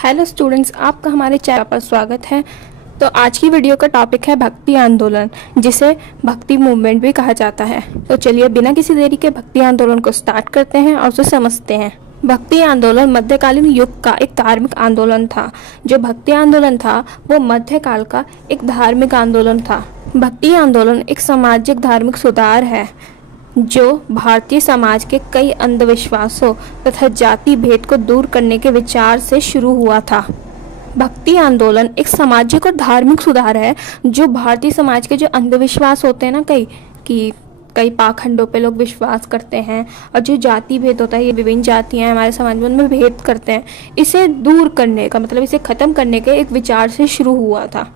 Hello students, आपका हमारे channel पर स्वागत है। तो आज की वीडियो का टॉपिक है भक्ति आंदोलन, जिसे भक्ति मूवमेंट भी कहा जाता है। तो चलिए बिना किसी देरी के भक्ति आंदोलन को स्टार्ट करते हैं और उसे समझते हैं। भक्ति आंदोलन मध्यकालीन युग का एक धार्मिक आंदोलन था। जो भक्ति आंदोलन था वो मध्यकाल का एक धार्मिक आंदोलन था। भक्ति आंदोलन एक सामाजिक धार्मिक सुधार है जो भारतीय समाज के कई अंधविश्वासों तथा जाति भेद को दूर करने के विचार से शुरू हुआ था। भक्ति आंदोलन एक सामाजिक और धार्मिक सुधार है जो भारतीय समाज के जो अंधविश्वास होते हैं ना, कई पाखंडों पे लोग विश्वास करते हैं और जो जाति भेद होता है, ये विभिन्न जातियां हमारे समाज में उनमें भेद करते हैं, इसे दूर करने का मतलब इसे खत्म करने के एक विचार से शुरू हुआ था।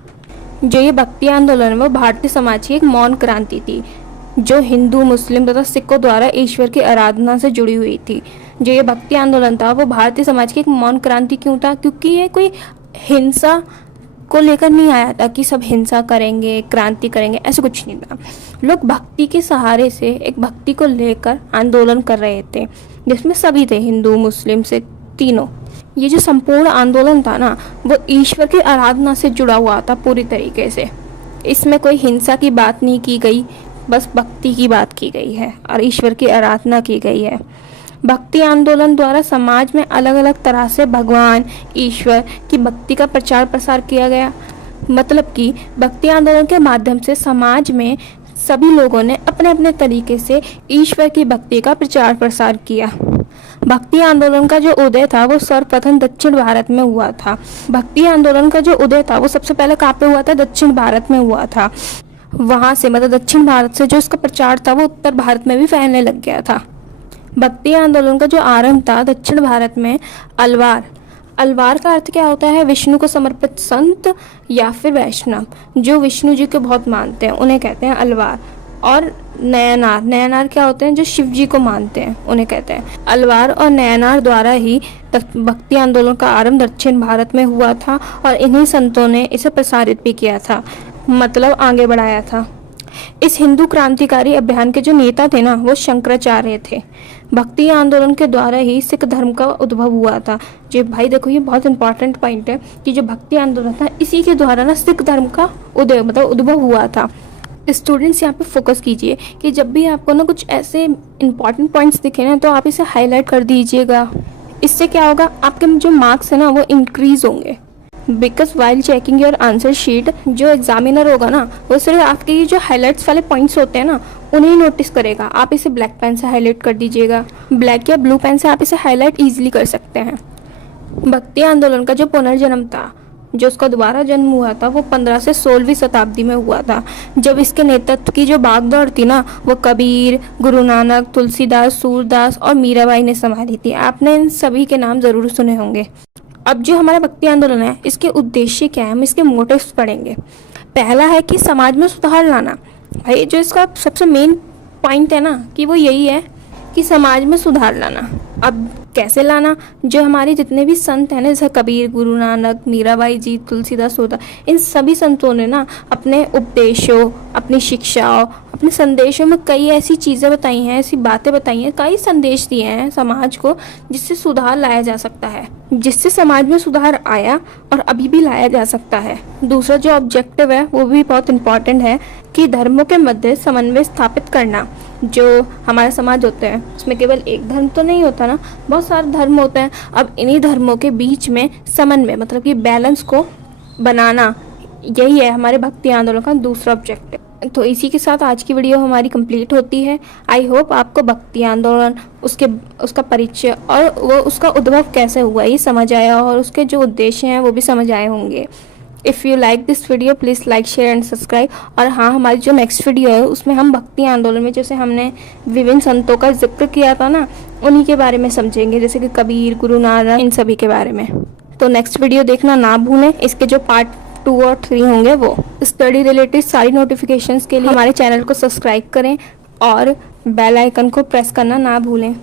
जो ये भक्ति आंदोलन है वो भारतीय समाज की एक मौन क्रांति थी जो हिंदू, मुस्लिम तथा सिखों द्वारा ईश्वर की आराधना से जुड़ी हुई थी। जो ये भक्ति आंदोलन था वो भारतीय समाज की एक मौन क्रांति क्यों था? क्योंकि ये कोई हिंसा को लेकर नहीं आया था कि सब हिंसा करेंगे, क्रांति करेंगे, ऐसा कुछ नहीं था। लोग भक्ति के सहारे से एक भक्ति को लेकर आंदोलन कर रहे थे, जिसमें सभी थे, हिंदू, मुस्लिम, सिख, तीनों। ये जो संपूर्ण आंदोलन था ना, वो ईश्वर की आराधना से जुड़ा हुआ था पूरी तरीके से। इसमें कोई हिंसा की बात नहीं की गई, बस भक्ति की बात की गई है और ईश्वर की आराधना की गई है। भक्ति आंदोलन द्वारा समाज में अलग अलग तरह से भगवान, ईश्वर की भक्ति का प्रचार प्रसार किया गया। मतलब कि भक्ति आंदोलन के माध्यम से समाज में सभी लोगों ने अपने अपने तरीके से ईश्वर की भक्ति का प्रचार प्रसार किया। भक्ति आंदोलन का जो उदय था वो सर्वप्रथम दक्षिण भारत में हुआ था। भक्ति आंदोलन का जो उदय था वो सबसे पहले कहाँ पे हुआ था? दक्षिण भारत में हुआ था। वहां से मतलब दक्षिण भारत से जो इसका प्रचार था वो उत्तर भारत में भी फैलने लग गया था। भक्ति आंदोलन का जो आरंभ था दक्षिण भारत में अलवार का अर्थ क्या होता है? विष्णु को समर्पित संत या फिर वैष्णव जो विष्णु जी को बहुत मानते हैं उन्हें कहते हैं अलवार। और नयनार क्या होते हैं? जो शिव जी को मानते हैं उन्हें कहते हैं अलवार। और नयनार द्वारा ही भक्ति आंदोलन का आरंभ दक्षिण भारत में हुआ था और इन्हीं संतों ने इसे प्रसारित भी किया था, मतलब आगे बढ़ाया था। इस हिंदू क्रांतिकारी अभियान के जो नेता थे ना वो शंकराचार्य थे। भक्ति आंदोलन के द्वारा ही सिख धर्म का उद्भव हुआ था। जो भाई देखो, ये बहुत इंपॉर्टेंट पॉइंट है कि जो भक्ति आंदोलन था इसी के द्वारा ना सिख धर्म का उद्भव हुआ था। स्टूडेंट्स यहाँ पे फोकस कीजिए कि जब भी आपको ना कुछ ऐसे इंपॉर्टेंट पॉइंट्स दिखे ना तो आप इसे हाईलाइट कर दीजिएगा। इससे क्या होगा, आपके जो मार्क्स है ना वो इंक्रीज होंगे। Because while checking your answer sheet, जो एग्जामिनर होगा ना वो सिर्फ आपके ये जो हाईलाइट्स वाले पॉइंट्स होते हैं ना उन्हें नोटिस करेगा। आप इसे ब्लैक पेन से हाईलाइट कर दीजिएगा। ब्लैक या ब्लू पेन से आप इसे हाईलाइट इजीली कर सकते हैं। भक्ति आंदोलन का जो पुनर्जन्म था, जो उसका दोबारा जन्म हुआ था, वो 15 से 16वीं शताब्दी में हुआ था, जब इसके नेतृत्व की जो बागडोर थी ना वो कबीर, गुरु नानक, तुलसीदास, सूरदास और मीराबाई ने संभाली थी। आपने इन सभी के नाम जरूर सुने होंगे। अब जो हमारा भक्ति आंदोलन है इसके उद्देश्य क्या है, हम इसके मोटिव्स पढ़ेंगे। पहला है कि समाज में सुधार लाना। भाई जो इसका सबसे मेन पॉइंट है ना कि वो यही है कि समाज में सुधार लाना। अब कैसे लाना? जो हमारे जितने भी संत हैं ना, जैसे कबीर, गुरु नानक, मीराबाई जी, तुलसीदास, सूरदास, इन सभी संतों ने ना अपने उपदेशों, अपनी शिक्षाओं, अपने संदेशों में कई ऐसी चीज़ें बताई हैं, ऐसी बातें बताई हैं, कई संदेश दिए हैं समाज को जिससे सुधार लाया जा सकता है, जिससे समाज में सुधार आया और अभी भी लाया जा सकता है। दूसरा जो ऑब्जेक्टिव है वो भी बहुत इंपॉर्टेंट है कि धर्मों के मध्य समन्वय स्थापित करना। जो हमारे समाज होते हैं उसमें केवल एक धर्म तो नहीं होता ना, बहुत सारे धर्म होते हैं। अब इन्हीं धर्मों के बीच में समन्वय मतलब कि बैलेंस को बनाना, यही है हमारे भक्ति आंदोलन का दूसरा ऑब्जेक्टिव। तो इसी के साथ आज की वीडियो हमारी कंप्लीट होती है। आई होप आपको भक्ति आंदोलन, उसका परिचय और वो उसका उद्भव कैसे हुआ ये समझ आया और उसके जो उद्देश्य हैं वो भी समझ आए होंगे। If you like this video please like, share and subscribe. और हाँ, हमारी जो नेक्स्ट वीडियो है उसमें हम भक्ति आंदोलन में जैसे हमने विभिन्न संतों का जिक्र किया था ना उन्हीं के बारे में समझेंगे, जैसे कि कबीर, गुरु नानक, इन सभी के बारे में। तो नेक्स्ट वीडियो देखना ना भूलें। इसके जो पार्ट 2 और 3 होंगे वो स्टडी रिलेटेड सारी नोटिफिकेशंस के लिए हमारे चैनल को सब्सक्राइब करें और बेल आइकन को प्रेस करना ना भूलें।